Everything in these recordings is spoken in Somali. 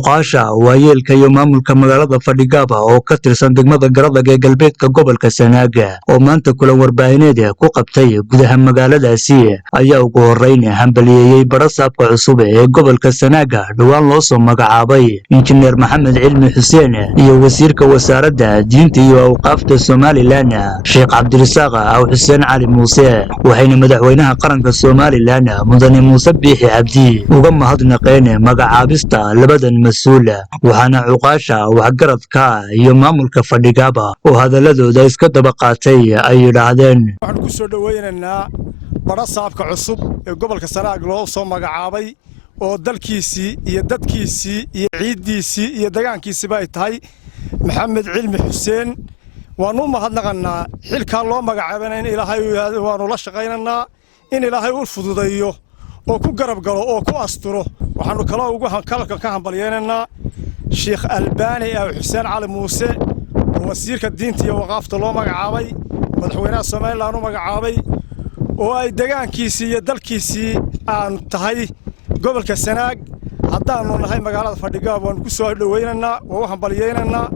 cuqaasha waayeelka iyo maamulka magaalada Fadhigaaba oo ka tirsan degmada Garadagh ee galbeedka gobolka Sanaag oo maanta kulan warbaahineed ku qabtay gudaha magaaladaasi ayaa ugu horeyn hambalyeeyay barasaabka cusub ee gobolka Sanaag dhawaan loo soo magacaabay injineer Maxamed Cilmi Xuseen iyo wasiirka wasaaradda diinta iyo awqaafta Somaliland Sheekh Cabdirasaaq Xuseen Cali Muuse waxayna madaxweynaha qaranka Somaliland mudane Muuse Biixi Cabdi uga mahadnaqeen magacaabista labadan mas'uul waxaana cuqaasha waxgaradka iyo maamulka Fadhigaaba oo hadaladooda iska daba qaatay ay yiraahdeen waxaan ku soo dhaweynaynaa barasaabka cusub ee gobolka Sanaag loo soo magacaabay oo dalkiisii iyo dadkiisii iyo ciidiisii iyo deegaankiisiba ay tahay Maxamed Cilmi Xuseen waanu mahadnaqanaa xilka loo magacaabay in Ilaahay waanu la shaqeynaa in Ilaahay uu fududeeyo oo ku garab galo oo ku asturo waxaanu kala ugu hankalka ka hambalyeynaa Sheekh Albani Xuseen Cali Muuse wasiirka diinta iyo waqaafta loo magacaabay madaxweynaha Soomaaliland uu magacaabay oo ay deegaankiisii iyo dalkiisii aan tahay gobolka Sanaag haddaanu nahay magaalada Fadhigaaba waan ku soo dhaweynaynaa oo hambalyeynaa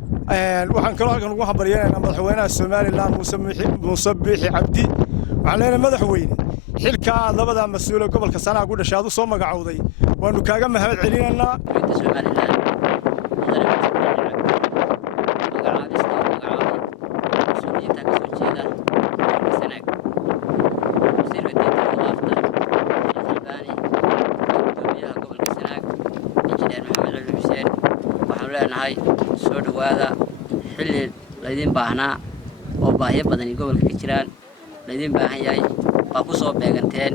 waxaan kala halkan ugu hambalyeynaa madaxweynaha Soomaaliland Muuse Biixi Cabdi waxaan leenahay madaxweyne xilka labada mas'uul ee gobolka Sanaag u dhashay soo magacawday waanu kaaga mahad celinaynaa soo dhawaada xilli laydin baahnaa oo baahiyo badan gobolka ka jiraan laydin baahan yahay waa ku soo beeganteen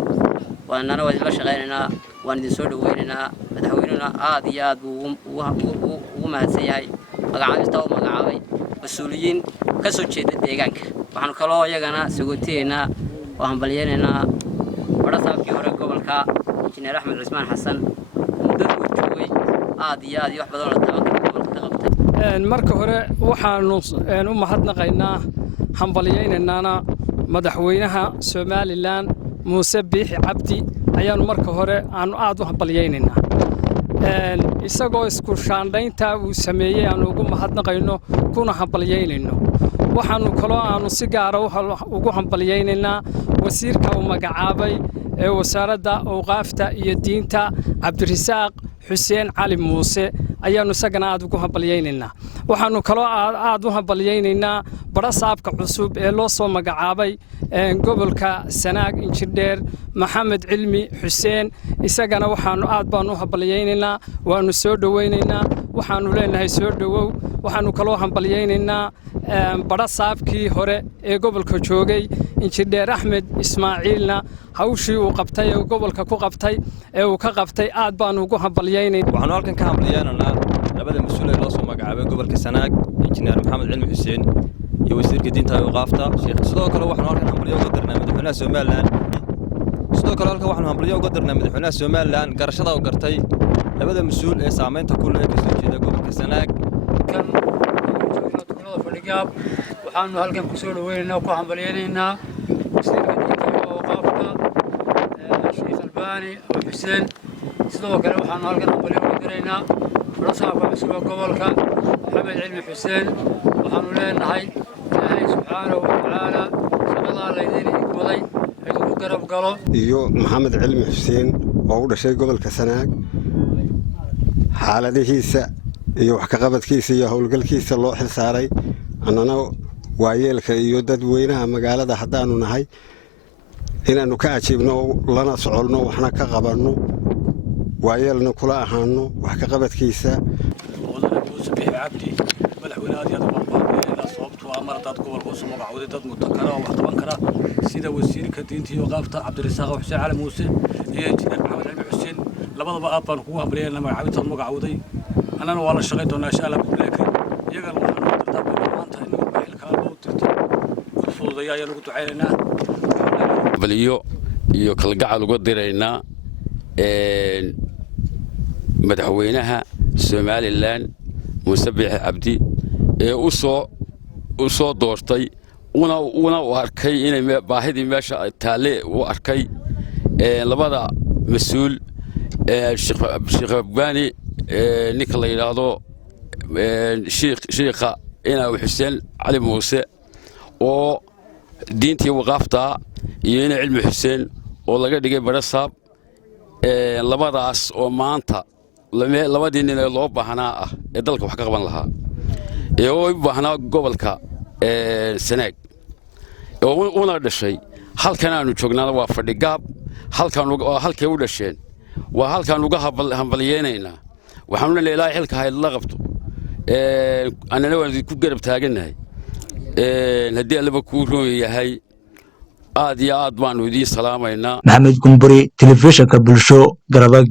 waana wada shaqeynaynaa waan idin soo dhaweynaynaa madaxweynuhuna aad iyo aad ugu mahadsan yahay magacaabista uu magacaabay mas'uuliyiin ka soo jeeda deegaanka waxaan kaloo iyagana sagootiyeynaa oo hambalyeynaa barasaabkii hore gobolka injineer Axmed Cismaan Xasan muddo uu joogay aad iyo aad wax badan oo tabanka gobolka ka qabtay marka hore waxaanu u mahadnaqaynaa hambalyeynaynaana madaxweynaha Somaliland Muuse Biixi Cabdi ayaanu marka hore aad u hambalyeynaynaa isagoo isku shaandhaynta uu sameeyay aanu ugu mahadnaqayno kuna hambalyeynayno waxaanu kaloo aanu si gaar ah ugu hambalyeynaynaa wasiirka uu magacaabay ee wasaaradda awqaafta iyo diinta Cabdirasaaq Xuseen Cali Muuse ayaanu isagana aad ugu hambalyeynayna waxaanu kaloo aad u hambalyeynaynaa barasaabka cusub ee loo soo magacaabay gobolka Sanaag injineer Maxamed Cilmi Xuseen isagana waxaanu aad baan u hambalyeynaynaa waanu soo dhaweynaynaa waxaanu leenahay soo dhawow waxaanu kaloo hambalyeynaynaa barasaabkii hore ee gobolka joogay injineer Axmed Ismaaciilna hawshii uu qabtay ee gobolka ku qabtay ee uu ka qabtay aad baan ugu hambalyeynaa waxaanu halkan ka hambalyeynaa labada mas'uul ee loo soo magacaabay gobolka Sanaag injineer Maxamed Cilmi Xuseen iyo wasiirka diinta iyo waqaafta Sheekh sidoo kale waxaanu halkan hambalyo uga dirnaa madaxweynaha Somaliland madaxweynaha Somaliland garashada uu gartay labada mas'uul ee saameynta ku leh ka soo jeeda gobolka Sanaag kan joogtada Fadhigaab waxaanu halkan ku soo dhaweynaynaa ku hambalyeynaa wasiirka diinta iyo waqaafta Sheekh Albani Xuseen sidoo kale waxaanu halkan hambalyo uga diraynaa barasaabka cusub ee gobolka Maxamed Cilmi Xuseen waxaanu leenahay Ilaahay subxaanahu wa ta'aala shaqada laydin waday inuu garab galo iyo Maxamed Cilmi Xuseen oo u dhashay gobolka Sanaag xaaladihiisa iyo wax ka qabadkiisa iyo howlgalkiisa loo xil saaray annana waayeelka iyo dadweynaha magaalada haddaanu nahay inaanu ka ajiibno lana socolno waxna ka qabanno waayeelna kula ahaano wax ka qabadkiisa Muuse Biixi Cabdi madaxweynaha aad barbaarinayna sababtoo ah maradaad gobolka soo magacawday dad mutakara oo wax qaban kara sida wasiirka diinta iyo waqaafta Cabdirasaaq Xuseen Cali Muuse iyo injineer Maxamed Cilmi Xuseen labadaba aad baan kugu hambalyeynaa magacaabinta magacawday annana waa la shaqeyn doonaa insha Allah laakiin iyagana waxaan dardaarmay maanta in xilka loo dirto fududeeyo ayaa lagu duceynaynaa baliyo iyo kalgacal uga diraynaa madaxweynaha Somaliland Muuse Biixi Cabdi ee u soo doortay una arkay inay baahidii meesha taale u arkay labada mas'uul Sheekh Albani ninka la yidhaahdo shiikha inaa xuseen cali muuse oo diintii waqaafta iyo ina cilmi xuseen oo laga dhigay barasaab labadaas oo maanta labadii nin ee loo baahnaa ah ee dalka wax ka qaban lahaa ee oo u baahnaa gobolka Sanaag oo una dhashay halkan aanu joognaana waa Fadhigaab halkay u dhasheen waa halkaan uga hambalyeynayna waxaanu leeyahay xilka hay'ad la qabto anana waan ku garab taaganahay haddii allaba ku roon yahay aad iyo aad baanu idin salaamayna Maxamed Kumburi telefishinka bulsho Garabag